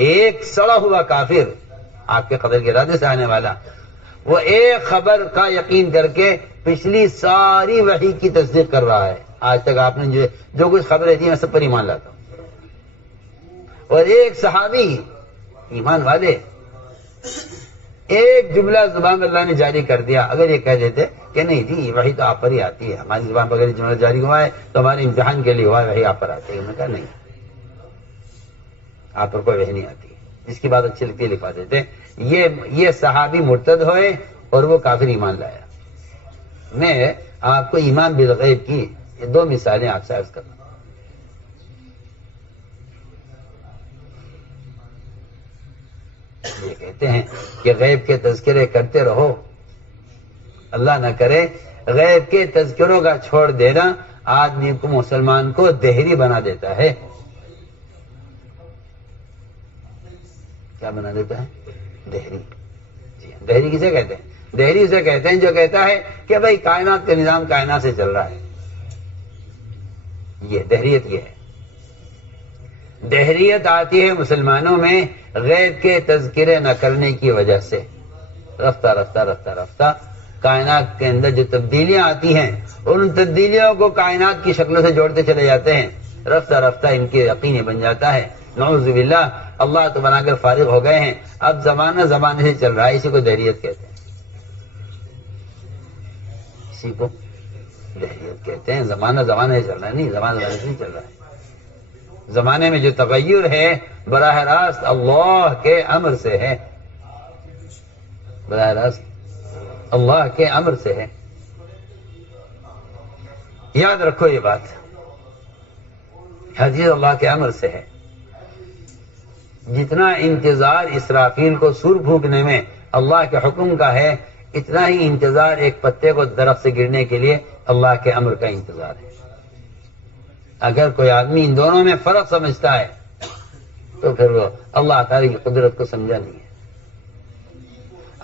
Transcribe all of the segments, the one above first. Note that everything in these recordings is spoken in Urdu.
ایک سڑا ہوا کافر آپ کے قدر کے ارادے سے آنے والا، وہ ایک خبر کا یقین کر کے پچھلی ساری وحی کی تصدیق کر رہا ہے. آج تک آپ نے جو کچھ خبریں دی میں سب پر ایمان لاتا ہوں. اور ایک صحابی ایمان والے ایک جملہ زبان اللہ نے جاری کر دیا. اگر یہ کہہ دیتے کہ نہیں جی وحی تو آپ پر ہی آتی ہے، ہماری زبان پر اگر جملہ جاری ہوا ہے تو ہمارے امتحان کے لیے ہوا ہے، وحی آپ پر آتی ہے. انہوں نے کہا نہیں، آپ پر کوئی وحی نہیں آتی. جس کی بات اچھی لگتی ہے لکھوا دیتے. یہ صحابی مرتد ہوئے اور وہ کافر ایمان لایا. میں آپ کو ایمان بالغیب کی یہ دو مثالیں آپ سے عرض کروں. یہ کہتے ہیں کہ غیب کے تذکرے کرتے رہو، اللہ نہ کرے غیب کے تذکروں کا چھوڑ دینا آدمی کو مسلمان کو دہری بنا دیتا ہے. کیا بنا دیتا ہے؟ دہری. جی دہری کسے کہتے ہیں؟ دہری اسے کہتے ہیں جو کہتا ہے کہ بھائی کائنات کا نظام کائنات سے چل رہا ہے. یہ دہریت یہ ہے. دہریت آتی ہے مسلمانوں میں غیب کے تذکرے نہ کرنے کی وجہ سے. رفتہ رفتہ رفتہ رفتہ کائنات کے اندر جو تبدیلیاں آتی ہیں ان تبدیلیوں کو کائنات کی شکلوں سے جوڑتے چلے جاتے ہیں. رفتہ رفتہ ان کے یقین بن جاتا ہے. نعوذ باللہ اللہ تو بنا کر فارغ ہو گئے ہیں. اب زمانہ زمانے سے چل رہا ہے. اسی کو دہریت کہتے ہیں. اسی کو دہریت کہتے ہیں. زمانہ زمانے سے چل رہا ہے، نہیں زمانہ زمانے سے نہیں چل رہا ہے. زمانے میں جو تغیر ہے براہ راست اللہ کے امر سے ہے. براہ راست اللہ کے امر سے ہے. یاد رکھو یہ بات، ہر چیز اللہ کے امر سے ہے. جتنا انتظار اسرافیل کو سور پھونکنے میں اللہ کے حکم کا ہے، اتنا ہی انتظار ایک پتے کو درخت سے گرنے کے لیے اللہ کے امر کا انتظار ہے. اگر کوئی آدمی ان دونوں میں فرق سمجھتا ہے تو پھر وہ اللہ تعالی کی قدرت کو سمجھا نہیں ہے.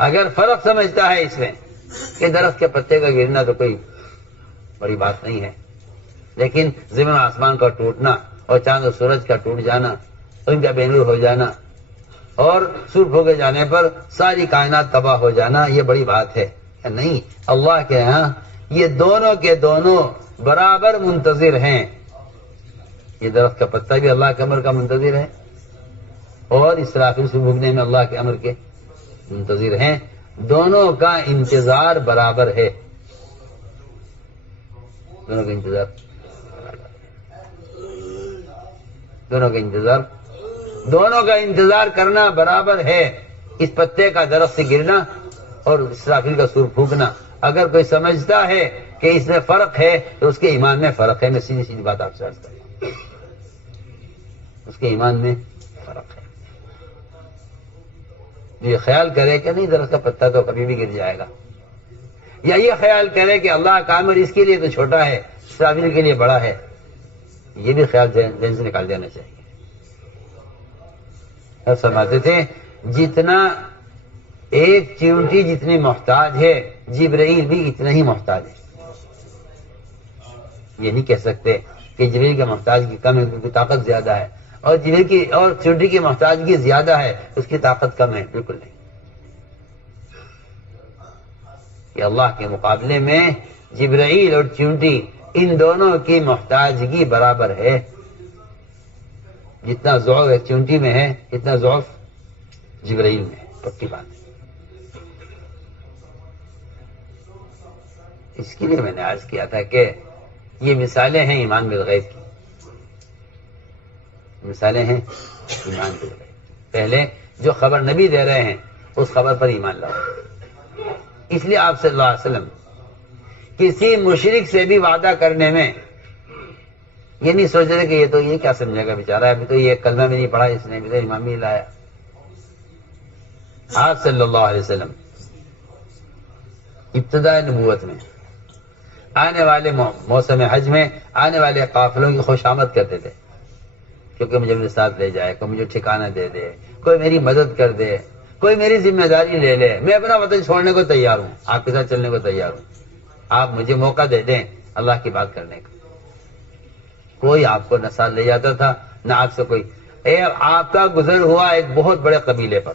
اگر فرق سمجھتا ہے اس میں کہ درخت کے پتے کا گرنا تو کوئی بڑی بات نہیں ہے، لیکن زمین و آسمان کا ٹوٹنا اور چاند و سورج کا ٹوٹ جانا، ان کا بینور ہو جانا اور سور پھونکے جانے پر ساری کائنات تباہ ہو جانا، یہ بڑی بات ہے. نہیں، اللہ کے ہاں یہ دونوں کے دونوں برابر منتظر ہیں. یہ درخت کا پتا بھی اللہ کے امر کا منتظر ہے اور اسرافیل سے بھونکنے میں اللہ کے امر کے منتظر ہیں. دونوں کا انتظار برابر ہے. دونوں کا انتظار دونوں کا انتظار کرنا برابر ہے. اس پتے کا درخت سے گرنا اور اسرافیل کا سور پھونکنا. اگر کوئی سمجھتا ہے کہ اس میں فرق ہے تو اس کے ایمان میں فرق ہے. میں سیدھی سیدھی بات آپ سے عرض کرتا ہوں، اس کے ایمان میں فرق ہے. یہ خیال کرے کہ نہیں درخت کا پتا تو کبھی بھی گر جائے گا، یا یہ خیال کرے کہ اللہ کا امر اس کے لیے تو چھوٹا ہے اسرافیل کے لیے بڑا ہے، یہ بھی خیال ذہن سے نکال دینا چاہیے. فرماتے تھے جتنا ایک چیونٹی جتنی محتاج ہے جبرائیل بھی اتنا ہی محتاج ہے. یہ نہیں کہہ سکتے کہ جبرائیل کا محتاج کی کم ہے کیونکہ طاقت زیادہ ہے، اور جبرائیل کی اور چیونٹی کی محتاجگی زیادہ ہے اس کی طاقت کم ہے. بالکل نہیں. کہ اللہ کے مقابلے میں جبرائیل اور چیونٹی ان دونوں کی محتاجگی برابر ہے. جتنا ضعف ایک چیونٹی میں ہے اتنا ضعف جبرائیل میں ہے. پکی بات ہے. اس کے لیے میں نے عرض کیا تھا کہ یہ مثالیں ہیں ایمان بالغیب کی. مثالیں ہیں ایمان بالغیب. پہلے جو خبر نبی دے رہے ہیں اس خبر پر ایمان لاؤ. اس لیے آپ صلی اللہ علیہ وسلم کسی مشرک سے بھی وعدہ کرنے میں یہ نہیں سوچ رہے کہ یہ تو یہ کیا سمجھے گا بیچارہ، ابھی تو یہ کلمہ بھی نہیں پڑھا اس نے، ابھی تو ایمان بھی نہیں لایا. آپ صلی اللہ علیہ وسلم ابتداء نبوت میں آنے والے موسم حج میں آنے والے قافلوں کی خوش آمد کرتے تھے، کیونکہ مجھے میرے ساتھ لے جائے، کوئی مجھے ٹھکانہ دے دے، کوئی میری مدد کر دے، کوئی میری ذمہ داری لے لے. میں اپنا وطن چھوڑنے کو تیار ہوں، آپ کے ساتھ چلنے کو تیار ہوں. آپ مجھے موقع دے دیں اللہ کی بات کرنے کا. کوئی آپ کو نہ ساتھ لے جاتا تھا، نہ آپ سے کوئی آپ کا گزر ہوا ایک بہت بڑے قبیلے پر،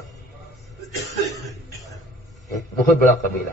ایک بہت بڑا قبیلہ،